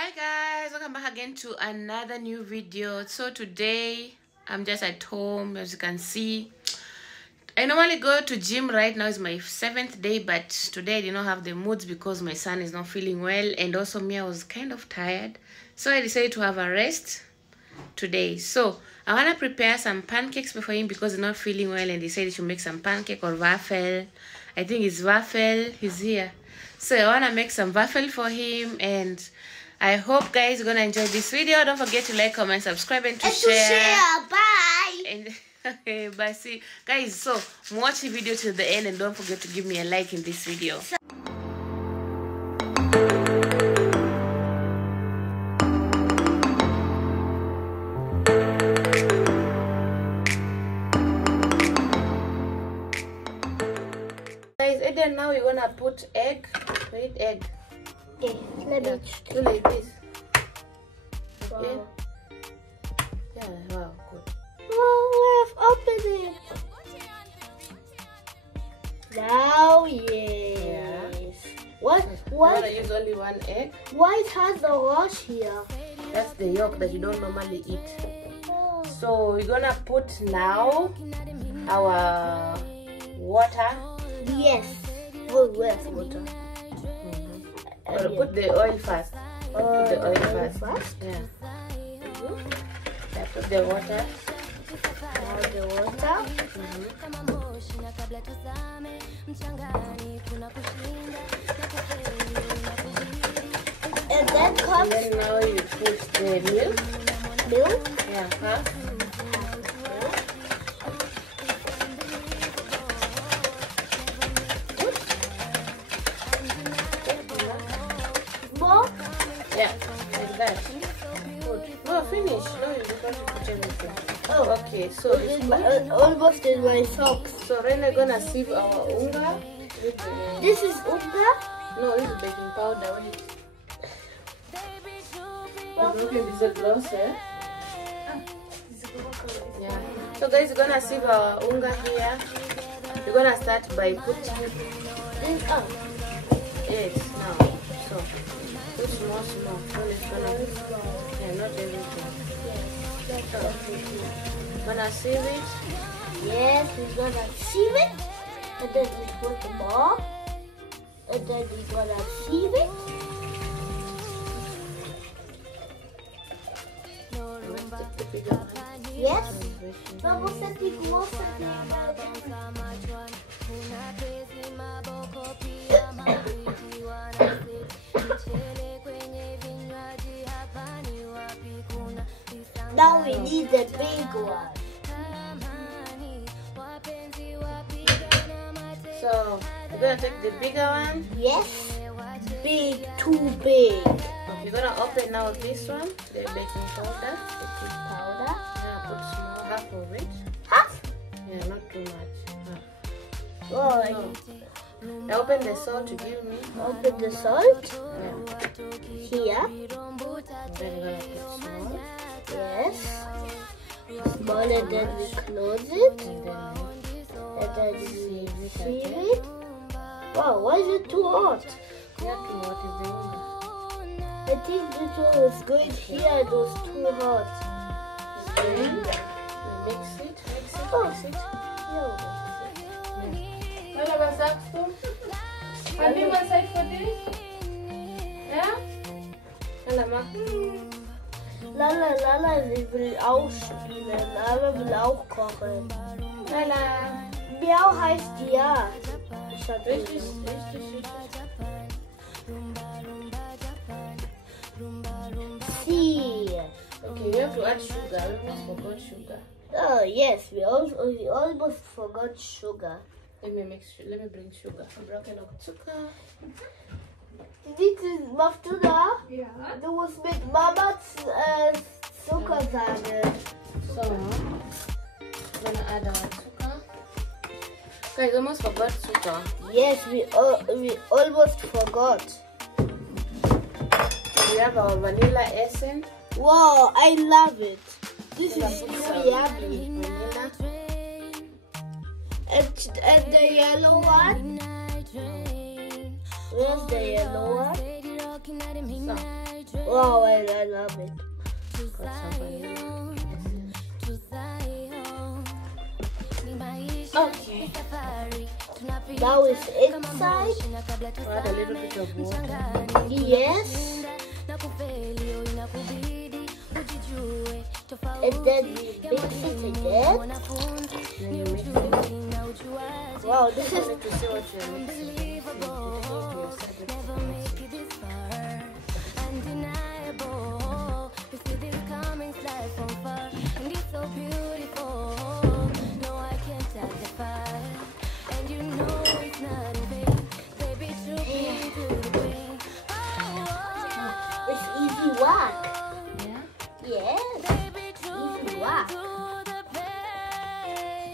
Hi guys, welcome back again to another new video. So today I'm just at home. As you can see, I normally go to gym. Right now is my 7th day, but today I did not have the moods because my son is not feeling well, and also me, I was kind of tired, so I decided to have a rest today. So I want to prepare some pancakes for him because he's not feeling well, and he said he should make some pancake or waffle. I think it's waffle. He's here, so I want to make some waffle for him, and I hope guys you're gonna enjoy this video. Don't forget to like, comment, subscribe, and to share. Bye. And okay, bye. See guys, so watch the video till the end, and don't forget to give me a like in this video. Guys, and then now we're gonna put egg. Wait, egg. Okay, let me do like this. Okay. Wow. Yeah, wow, good. Oh, we've opened it. Now, yes. Yeah. What? I'm gonna use only one egg. Why it has the wash here? That's the yolk that you don't normally eat. Oh. So we're gonna put now our water. Yes. Oh, where's water? I'm gonna put the oil first. Put the oil first. Yeah. Yeah, put the water. Now the water. And then comes. And then now you put the milk. Milk. Yeah, half. More. Yeah, like that. Good. No, finish. No, you don't put everything. Oh, okay. So it's almost in my socks. So then we're gonna sieve our unga. This is unga. No, this is baking powder. Okay, this is a gloss, eh? Yeah. So guys, we're gonna sieve our unga here. We're gonna start by putting This up. eggs now. So put small. Then it's gonna, yeah, not everything. Gonna sieve it. Yes, we're gonna sieve it. And then we put the ball. And then we're gonna sieve it. Yes. Vamos a Now we need the big one. So we're gonna take the bigger one. Yes. Big, too big. We're gonna open now this one, the baking powder. Baking powder. Yeah, put small, half of it. Half? Yeah, not too much. Half. Oh, Now open the salt to give me. open the salt. Yeah. Here. And then we're gonna put small. Yes. Small, and then we close it. And then And then we sieve sieve it. it. Wow, why is it too hot? Yeah, too hot is the unga. I think this one was going here. It was too hot. Then we mix it. All of us up to. AMIMO'S side for this. Yeah? Lala, sie will auch spielen. Lala will auch kochen. Lala. Miau heißt ja. Ich hab Richtig. See. Okay, we have to add sugar. We almost forgot sugar. Oh yes, we almost forgot sugar. Let me bring sugar. I broke noch Zucker. Machst du da? Ja. Du musst mit Mamas Zucker sagen. So, I'm gonna add our sugar. Guys, almost forgot sugar. Yes, we almost forgot. We have our vanilla essence. Wow, I love it. This is Put so some yummy. vanilla. And the yellow one? Where's the yellow one? So, Wow, I love it. Okay. Now it's inside. Add a little bit of water. Yes. And then we mix it again. Wow, this is To see what you're mixing. It's easy work. Yeah? Yes. Easy work.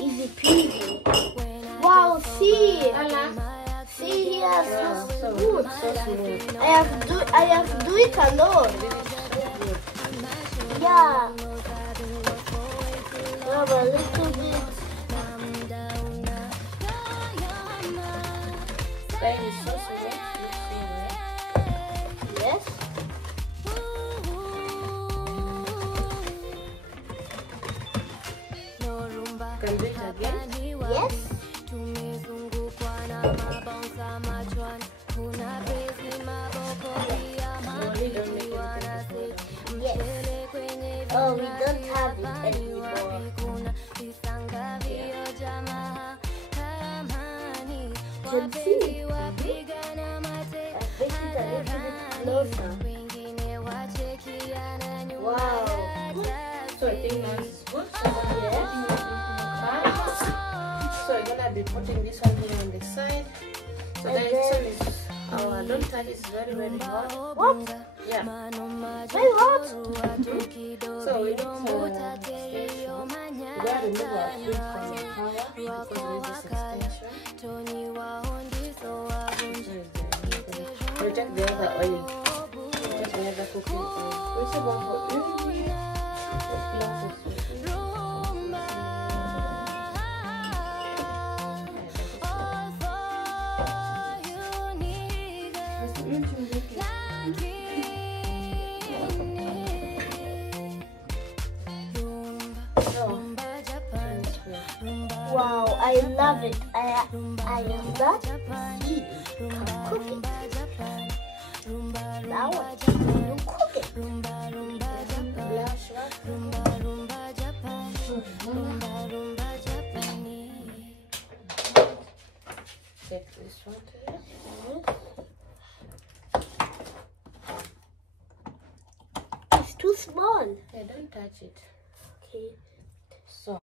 Easy peasy. Wow, see. See here, so smooth. So smooth. I have to do it alone. Yeah. Have a little bit. That is so smooth. Yes. Can do it again. Yes. Slowly, don't make anything before. Yes. Oh, we don't have it anymore. Can see. I make it a little bit closer. Wow. So I think now it's good. Yes. So we're gonna be putting this one here on the side. So And then this one is don't touch it, it's very hot. What? Yeah. Very hot. So we need to we gotta remove our fruit from the power because there is this extension. We'll take the other oil. Take the other cooking oil. We should go for Wow, I love it. I am that easy. Cook it. Now what? You cook it. Take this one here. It's too small. Yeah, don't touch it. Okay. So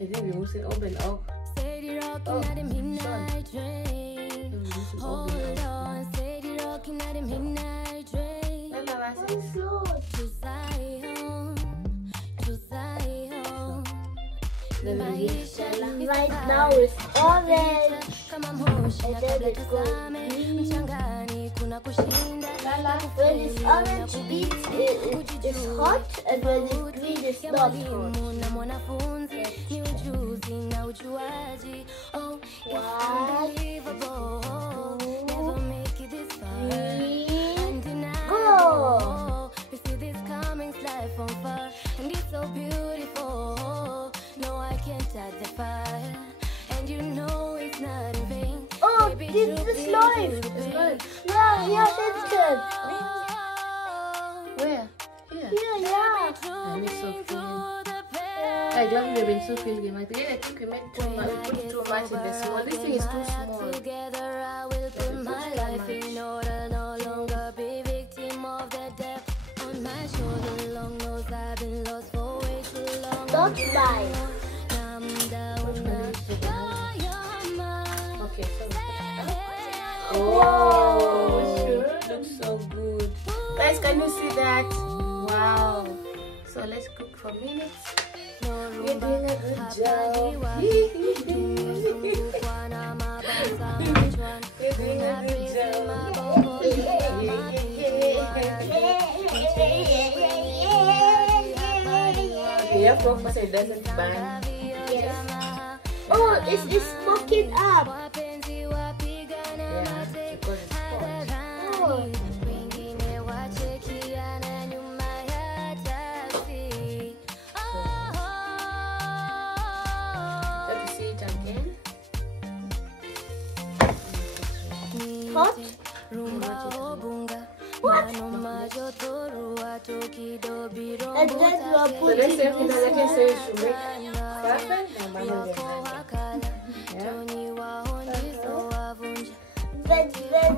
I think we must open up. Oh, Right now it's orange. And then it goes green. When it's orange, it's hot, and when it's green, it's not hot. Go! Das läuft. Ja, hier hinten. Where? Here? Hier, ja. Nicht so viel. I don't we've been so viel gemacht. Again, I think we made too much. We put too much in the small. This thing is too small. Don't bite. Okay, so oh, looks so good. Guys, can you see that? Wow. So let's cook for minutes. You're doing a good job. You're doing a good job. Okay, your focus it doesn't burn. Yes. Oh, it's smoking up. Yeah, because it's hot. Oh. Let me see it again. Hot? What? And then you are So let's putting say this let us say you one. should make perfect. Wenn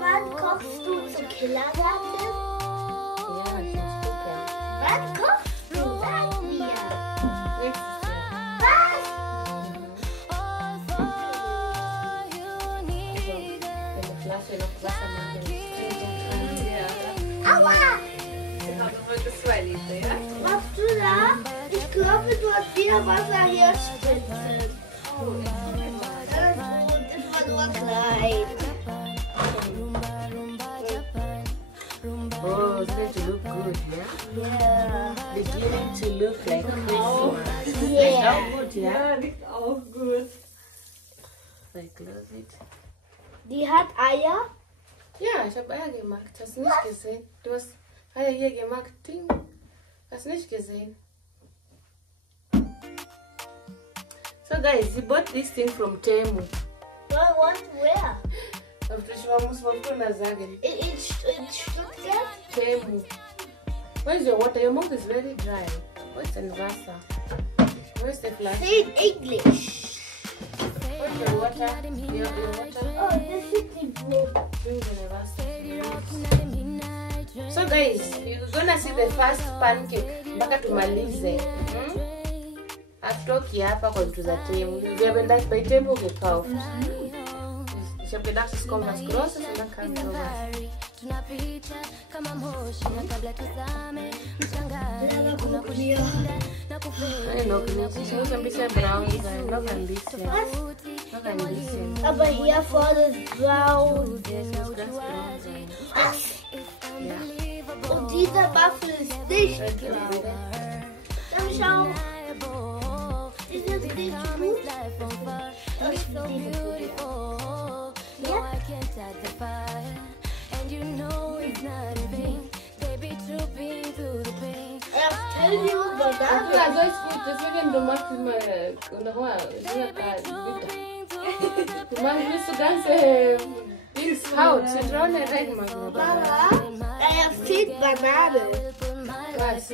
wann kochst du zum Kindergarten? Wann kochst du? Sag mir. Was? Aua! Machst du da? Ich glaube, du hast wieder Wasser hier spritzen. Das war nur klein. Oh, it's going to look good, yeah? Yeah. Beginning to look like Christmas. Yeah. It's all good, yeah? Ja, riecht auch gut. So I close it. Die hat Eier. Ja, ich habe Eier gemacht. Hast du nicht gesehen? Du hast Eier hier gemacht. Ding. Hast nicht gesehen. So guys, you bought this thing from Temu. What? Where? Muss man früher sagen. In Stuttgart? Temu. Where's your water? Your mouth is very dry. Where's the Wasser? Where's the flash? Say in English. Where's your water? Your water? Oh, this is the book. Bring the Wasser. So guys, you're gonna see the first pancake. Mpaka tumalize. Hatutoki hapa kwa vitu za Temu. Wir haben das bei Temu gekauft. Ich habe gedacht, es kommt was Großes und dann kam sowas. Nein, noch nicht. Ich muss ein bisschen braun sein. Noch ein bisschen. Noch ein bisschen. Aber hier vorne ist braun. Es muss ganz braun sein. Ja. Und dieser Waffel ist nicht braun. Dann schau. Ist das nicht gut? Ich finde die gut. Ja. Ja, so ist gut. Deswegen du machst immer nochmal bitter. Du machst so ganze Haut. Zitrone reinmachen. Mama, er fehlt Banane. Was?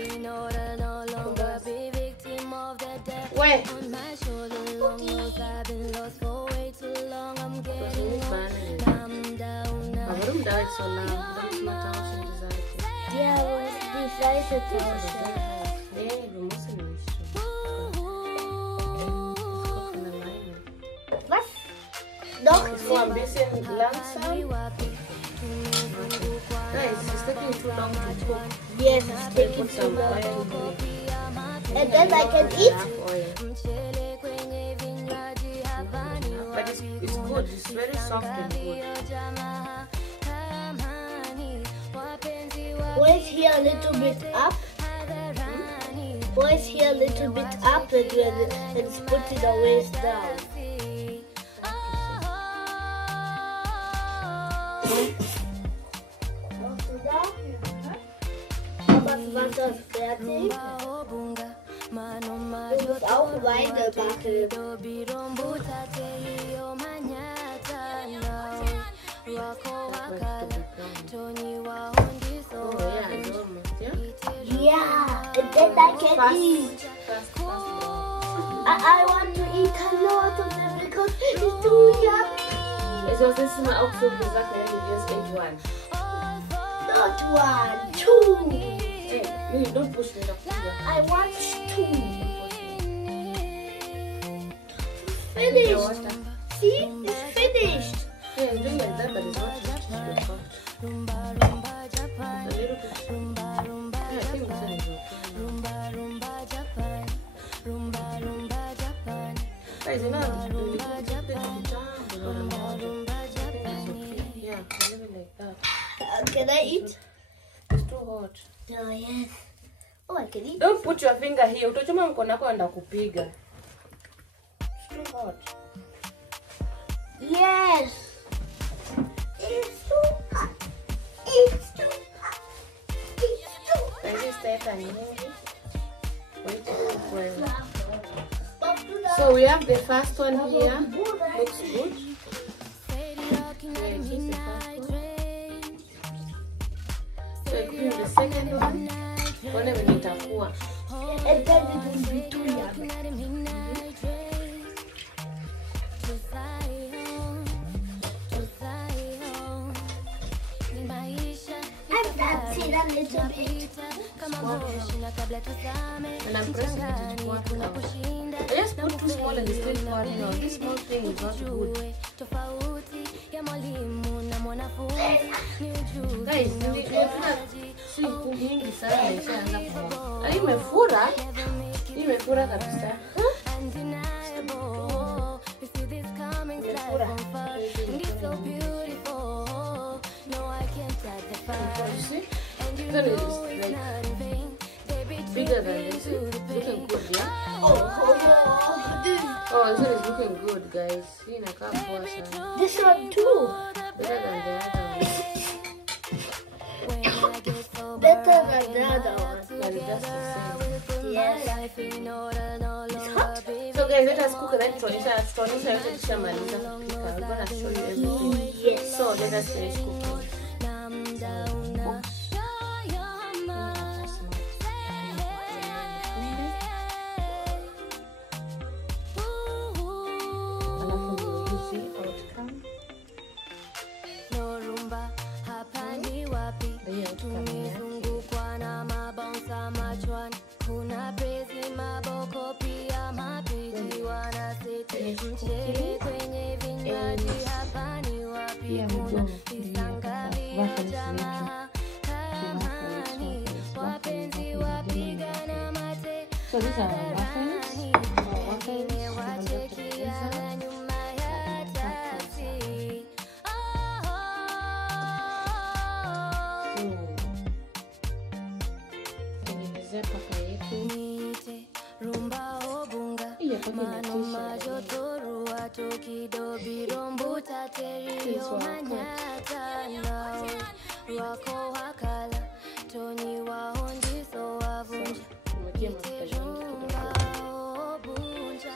Where? Warum dauert so lang? Da muss man tauschen, die Seite. Ja, die Seite tauschen. Nee, wir müssen nicht schon. Das kommt von alleine. Was? Doch, So ein bisschen langsam. Guys, it's taking too long to cook. yes, it's taking Put too some long. oil in it. And then I can eat. But it's good. It's very soft and good. Boys here a little bit up. Boys here a little bit up and it's putting the waist down. Machst du da? Papas Wasser ist fertig. Du musst auch Weine backen. Oh yeah, it's almost, yeah? Yeah, and then I can eat. I want to eat a lot of them because it's too yummy. So this is also exactly you just ate one. Not one, two. Hey, no, don't push me. I want two. Finished. See, it's finished. Yeah, I'm doing like that, but it's not finished. A little bit. Yeah, I think this one is okay. Guys, you know, yeah, I leave it like that. Can I eat? It's too hot. Oh, yes. Oh, I can eat. Don't put your finger here. Utachoma mkono wako anda kupiga. It's too hot. Yes. It's too hot. It's too hot. It's too hot. Can you stay at wait to cook well. So we have the first one here. Looks good. So I put the second one. Whenever it itakuwa. And then it will be too yummy. I'm dancing a little bit. And I'm pressing it to work out. I just put too small and it's still hot. No, this small thing is not good. Guys, si mingi sana ishaanza kuwa. Hii imefura. Hii imefura kabisa. That is like bigger than this. Looking good, yeah? Oh, Oh, this one is looking good, guys. See, I can't pour some. this one too. Better than the other one. Better than the other one. But it's just the same. Yes. It's hot. So guys, let us cook and then Tonisha tushamaliza kupika. We're gonna show you everything. Yes. So let us finish cooking. Tumezungukwa na mabounsa machwani, kuna praise maboko pia mapiti wanaseti mchele kwenye vinywaji hapa ni wapi kuna visanga vya jamaa kamani wapenzi wapigana mate. So these are waffles. Wengine wachekia nyuma ya taksi. Rumba obunga mano majotoru atokido birombo taterio manyata nao wako wakala toni waonjiso wavunja rumba obunja.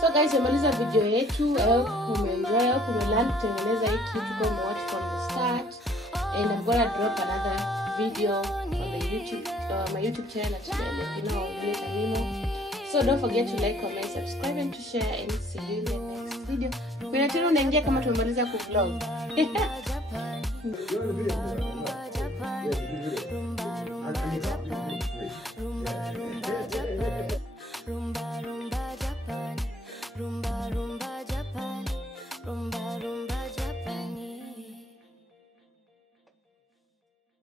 So guys, nimaliza video yetu. I hope umeenjoy, I hope umelearn kutengeneza hii kitu kwa watch from the start. And I'm gonna drop another video on the YouTube, my YouTube channel at AMIMO. So don't forget to like, comment, subscribe, and to share. And see you in the next video. Kuna tena unaingia kama tumemaliza ku-vlog. Rumba